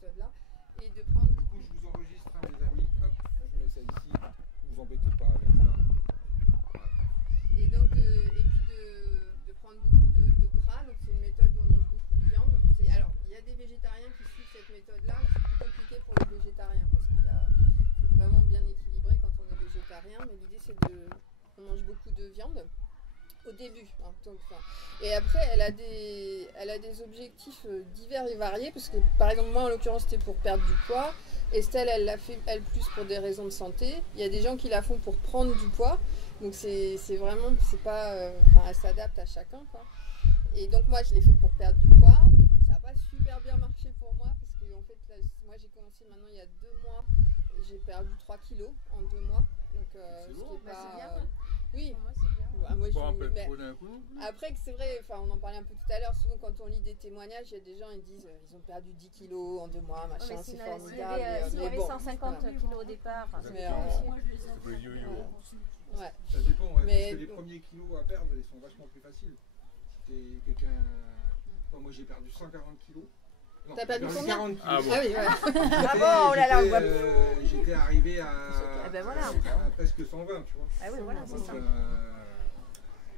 méthode-là et de prendre... Du coup, je vous enregistre, hein, les amis. Hop, je mets ça ici. Ne vous embêtez pas avec ça. Et donc, de prendre beaucoup de gras. Donc, c'est une méthode où on mange beaucoup de viande. Alors, il y a des végétariens qui suivent cette méthode-là. C'est plus compliqué pour les végétariens parce qu'il faut vraiment bien équilibrer quand on est végétarien. Mais l'idée, c'est on mange beaucoup de viande. Au début, hein, et après elle a des objectifs divers et variés parce que par exemple moi en l'occurrence c'était pour perdre du poids, Estelle elle l'a fait elle plus pour des raisons de santé, il y a des gens qui la font pour prendre du poids, donc c'est vraiment, c'est pas, elle s'adapte à chacun quoi. Et donc moi je l'ai fait pour perdre du poids, ça n'a pas super bien marché pour moi parce que en fait là, moi j'ai commencé maintenant il y a 2 mois, j'ai perdu 3 kilos en 2 mois, donc c'est lourd, pas... c'est bien. Oui, pour moi c'est bien. Moi, Pas un peu trop d'un coup. après que c'est vrai, on en parlait un peu tout à l'heure, souvent quand on lit des témoignages, il y a des gens ils disent ils ont perdu 10 kilos en 2 mois, machin, c'est formidable. S'il y avait 150 kilos au départ, c'est le yo-yo. Ouais. Ça dépend, ouais, Mais, parce que les premiers kilos à perdre, ils sont vachement plus faciles. C'était quelqu'un... moi j'ai perdu 140 kilos. T'as perdu combien? 40 kilos. Ah bon. Ah oui, ouais. Ah bon, oh là là, on voit. J'étais arrivé à, ben voilà. à presque 120, tu vois. Ah oui, voilà, c'est Donc, ça.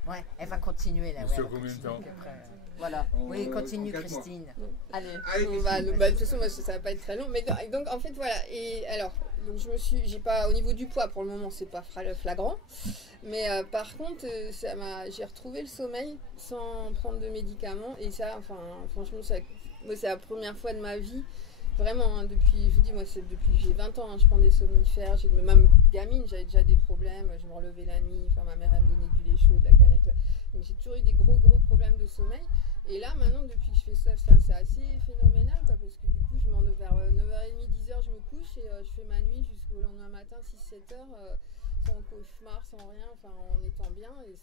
Ouais, elle va continuer là. Et Ouais, sur elle va combien de continuer, temps puis après, voilà. En, Oui, continue en 4 mois. Christine. Allez, Allez, on va, Christine. de toute façon, moi, ça va pas être très long. Mais donc, en fait, voilà. Et alors, donc j'ai pas, au niveau du poids, pour le moment, c'est pas flagrant. Mais par contre, j'ai retrouvé le sommeil sans prendre de médicaments. Et ça, franchement, moi, c'est la première fois de ma vie. Vraiment, hein, depuis, je vous dis, moi, c'est depuis que j'ai 20 ans, hein, je prends des somnifères. Même gamine, j'avais déjà des problèmes. Je me relevais la nuit. Ma mère, elle me donnait du lait chaud, de la cannelle. Donc, j'ai toujours eu des gros problèmes de sommeil. Et là, maintenant, depuis que je fais ça, c'est assez phénoménal, quoi, parce que du coup, je m'en vais vers 9h30, 10h, je me couche et je fais ma nuit jusqu'au lendemain matin, 6-7h, sans cauchemar, sans rien, en étant bien. Et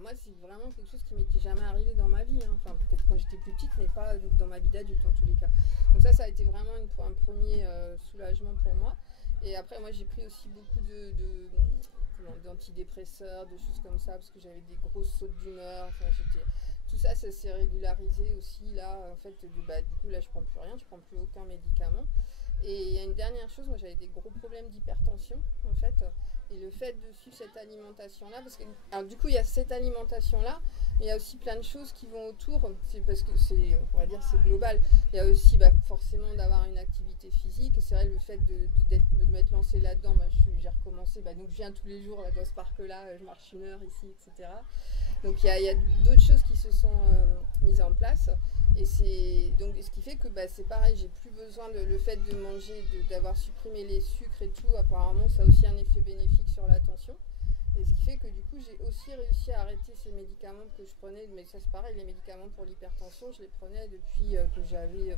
moi, c'est vraiment quelque chose qui m'était jamais arrivé dans ma vie. Hein. Peut-être quand j'étais plus petite, mais pas dans ma vie d'adulte en tous les cas. Donc ça a été vraiment un premier soulagement pour moi. Et après, moi, j'ai pris aussi beaucoup d'antidépresseurs, de choses comme ça, parce que j'avais des grosses sautes d'humeur. Tout ça, ça s'est régularisé aussi. Là, en fait, du coup, là, je prends plus rien, je prends plus aucun médicament. Et il y a une dernière chose, moi, j'avais des gros problèmes d'hypertension, en fait. Et le fait de suivre cette alimentation-là, parce que, alors, du coup, il y a cette alimentation-là, mais il y a aussi plein de choses qui vont autour. C'est parce que on va dire, c'est global. Il y a aussi, forcément, d'avoir une activité physique. Et c'est vrai, le fait de m'être lancée là-dedans, j'ai recommencé. Donc, je viens tous les jours là, dans ce parc-là, je marche 1 heure ici, etc. Donc il y a d'autres choses qui se sont mises en place et donc ce qui fait que c'est pareil, j'ai plus besoin le fait de manger, d'avoir supprimé les sucres et tout, apparemment ça a aussi un effet bénéfique sur l'attention. Et ce qui fait que du coup j'ai aussi réussi à arrêter ces médicaments que je prenais, mais ça c'est pareil, les médicaments pour l'hypertension, je les prenais depuis que j'avais...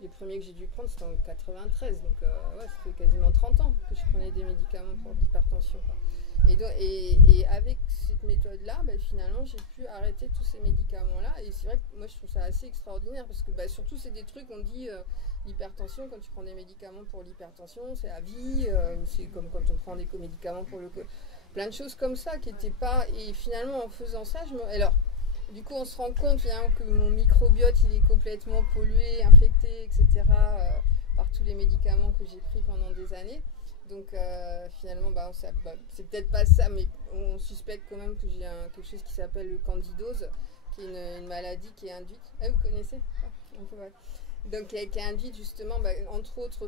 Les premiers que j'ai dû prendre c'était en 93, donc ça fait quasiment 30 ans que je prenais des médicaments pour l'hypertension. Et avec cette méthode-là, finalement, j'ai pu arrêter tous ces médicaments-là. Et c'est vrai que moi, je trouve ça assez extraordinaire parce que surtout, c'est des trucs, on dit l'hypertension, quand tu prends des médicaments pour l'hypertension, c'est à vie. C'est comme quand on prend des médicaments pour plein de choses comme ça qui n'étaient pas... Et finalement, en faisant ça, alors, du coup, on se rend compte finalement que mon microbiote, il est complètement pollué, infecté, etc. Par tous les médicaments que j'ai pris pendant des années. Donc finalement, c'est peut-être pas ça, mais on suspecte quand même que j'ai quelque chose qui s'appelle le candidose, qui est une maladie qui est induite. Ah, vous connaissez? Donc qui est induite justement, entre autres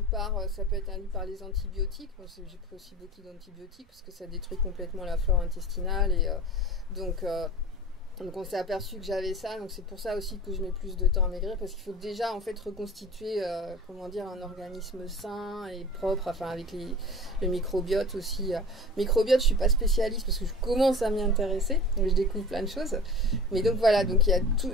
ça peut être induit par les antibiotiques. Moi, j'ai pris aussi beaucoup d'antibiotiques parce que ça détruit complètement la flore intestinale et donc on s'est aperçu que j'avais ça, donc c'est pour ça aussi que je mets plus de temps à maigrir, parce qu'il faut déjà en fait reconstituer un organisme sain et propre, avec le microbiote aussi. Microbiote, je suis pas spécialiste parce que je commence à m'y intéresser, donc je découvre plein de choses. Mais donc voilà, donc il y a tout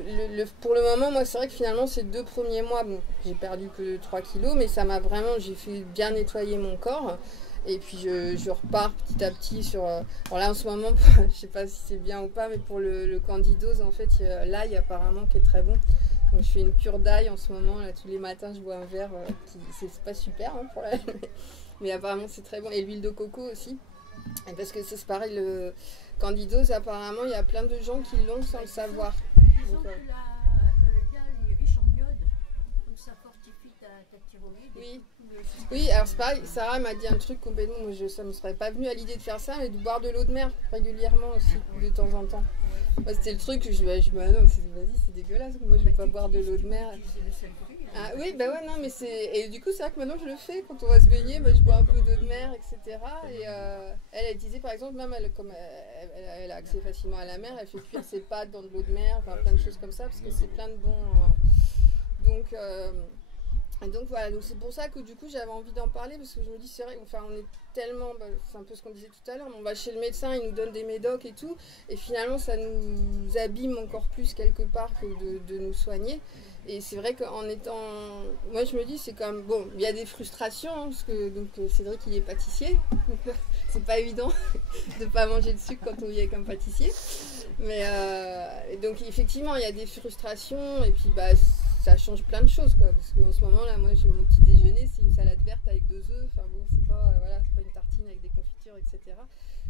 pour le moment, moi c'est vrai que finalement ces 2 premiers mois, j'ai perdu que 3 kilos, mais ça m'a vraiment, j'ai fait bien nettoyer mon corps. Et puis je repars petit à petit sur... alors là en ce moment, je sais pas si c'est bien ou pas, mais pour le candidose, en fait, l'ail apparemment qui est très bon. Donc je fais une cure d'ail en ce moment, là tous les matins je bois un verre, c'est pas super hein, pour mais apparemment c'est très bon. Et l'huile de coco aussi, et parce que c'est pareil, le candidose apparemment il y a plein de gens qui l'ont sans le savoir. Disons que l'ail est riche en iode, donc ça fortifie ta Oui. Oui, alors c'est pareil, Sarah m'a dit un truc complètement, moi ça me serait pas venu à l'idée de faire ça, mais de boire de l'eau de mer régulièrement aussi, de temps en temps. Moi, c'était le truc, je me dis, non, vas-y, c'est dégueulasse, moi je vais pas boire de l'eau de mer. Ah oui, bah ouais, non, mais c'est... Et du coup, c'est vrai que maintenant je le fais, quand on va se baigner, bah, je bois un peu d'eau de mer, etc. Et elle disait, par exemple, même comme elle a accès facilement à la mer, elle fait cuire ses pâtes dans de l'eau de mer, enfin plein de choses comme ça, parce que c'est plein de bons... Donc voilà, donc c'est pour ça que du coup j'avais envie d'en parler, parce que je me dis c'est vrai, enfin on est tellement, c'est un peu ce qu'on disait tout à l'heure, on va chez le médecin, il nous donne des médocs et tout, et finalement ça nous abîme encore plus quelque part que de nous soigner. Et c'est vrai qu'en étant, moi je me dis c'est quand même, bon, il y a des frustrations, hein, parce que donc Cédric il est pâtissier, donc c'est pas évident de pas manger de sucre quand on vit avec un pâtissier, mais donc effectivement il y a des frustrations, et puis bah ça change plein de choses, quoi, parce qu'en ce moment là, moi j'ai mon petit déjeuner, c'est une salade verte avec 2 œufs, enfin bon, c'est pas, voilà, c'est pas une tartine avec des confitures, etc.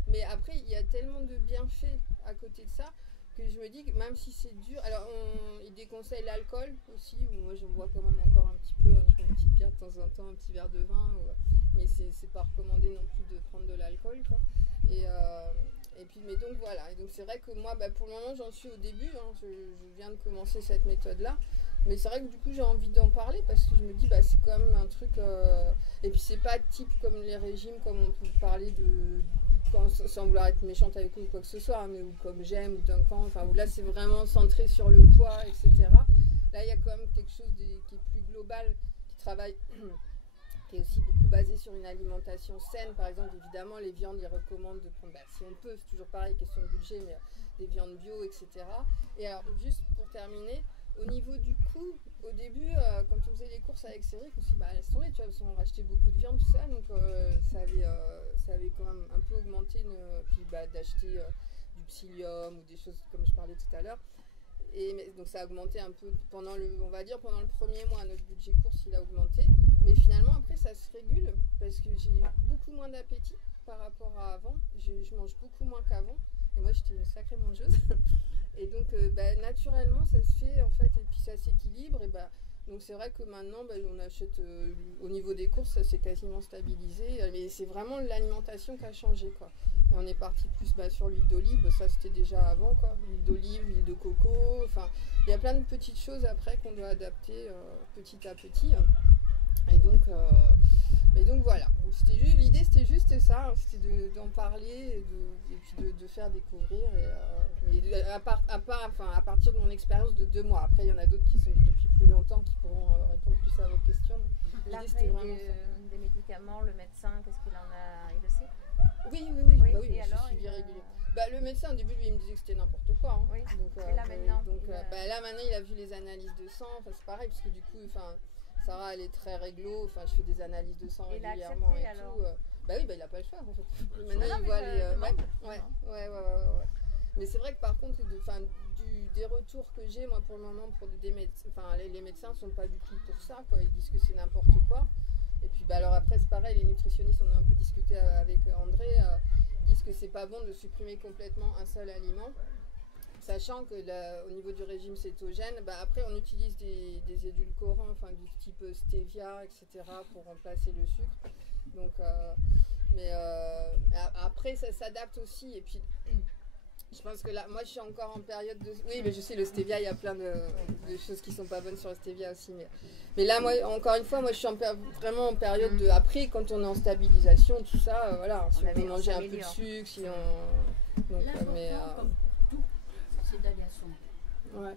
Mais après, il y a tellement de bienfaits à côté de ça, que je me dis que même si c'est dur, alors il déconseille l'alcool aussi, où moi j'en bois quand même encore un petit peu, hein, je prends une petite bière de temps en temps, un petit verre de vin, mais c'est pas recommandé non plus de prendre de l'alcool, quoi. Et puis, mais donc voilà, et donc c'est vrai que moi, bah, pour le moment j'en suis au début, hein, je viens de commencer cette méthode-là. Mais c'est vrai que du coup j'ai envie d'en parler, parce que je me dis bah c'est quand même un truc et puis c'est pas type comme les régimes, comme on peut parler de camp, sans vouloir être méchante avec eux ou quoi que ce soit, hein, mais ou comme j'aime, ou d'un camp, enfin où là c'est vraiment centré sur le poids, etc. Là il y a quand même quelque chose qui est plus global, qui travaille qui est aussi beaucoup basé sur une alimentation saine. Par exemple, évidemment les viandes ils recommandent de prendre, si on peut, c'est toujours pareil, question de budget, mais des viandes bio, etc. Et alors juste pour terminer, au niveau du coût, au début, quand on faisait les courses avec Cédric, on s'est dit, laisse tomber, tu vois, parce qu'on rachetait beaucoup de viande, tout ça, donc ça avait quand même un peu augmenté, puis d'acheter du psyllium ou des choses comme je parlais tout à l'heure. Donc ça a augmenté un peu pendant le premier mois, notre budget course il a augmenté, mais finalement après ça se régule, parce que j'ai beaucoup moins d'appétit par rapport à avant, je mange beaucoup moins qu'avant, et moi j'étais une sacrée mangeuse. Et donc naturellement ça se fait en fait, et puis ça s'équilibre, et donc c'est vrai que maintenant on achète au niveau des courses, ça s'est quasiment stabilisé, mais c'est vraiment l'alimentation qui a changé, quoi. Et on est parti plus sur l'huile d'olive, ça c'était déjà avant, quoi, l'huile d'olive, l'huile de coco, enfin il y a plein de petites choses après qu'on doit adapter petit à petit, et donc voilà, l'idée c'était juste ça, hein, c'était d'en parler et puis de faire découvrir, mais à partir de mon expérience de 2 mois. Après il y en a d'autres qui sont depuis plus longtemps qui pourront répondre plus à vos questions. L'arrêt des médicaments, le médecin, qu'est-ce qu'il en a, il le sait? Oui, et je suis suivi régulièrement. Le médecin au début lui il me disait que c'était n'importe quoi, hein. Oui. Donc, et là maintenant, là maintenant il a vu les analyses de sang, c'est pareil, parce que du coup Sarah elle est très réglo, je fais des analyses de sang régulièrement et alors. tout. Oui, il a pas le choix en fait. Maintenant il voit les. Ouais. Mais c'est vrai que par contre, des retours que j'ai moi pour le moment pour des médecins, les médecins sont pas du tout pour ça, quoi. Ils disent que c'est n'importe quoi. Et puis alors après c'est pareil, les nutritionnistes, on a un peu discuté avec André, disent que c'est pas bon de supprimer complètement un seul aliment. Sachant que au niveau du régime cétogène, après on utilise des édulcorants, du type stevia, etc. pour remplacer le sucre. Donc, après ça s'adapte aussi. Et puis je pense que là, moi je suis encore en période de... Oui, mais je sais, le stevia, il y a plein de choses qui sont pas bonnes sur le stevia aussi. Mais là, moi, encore une fois, moi je suis vraiment en période de... Après, quand on est en stabilisation, tout ça, voilà, si on peut manger un peu de sucre, si on... Donc, comme tout, c'est d'aller à son. Ouais.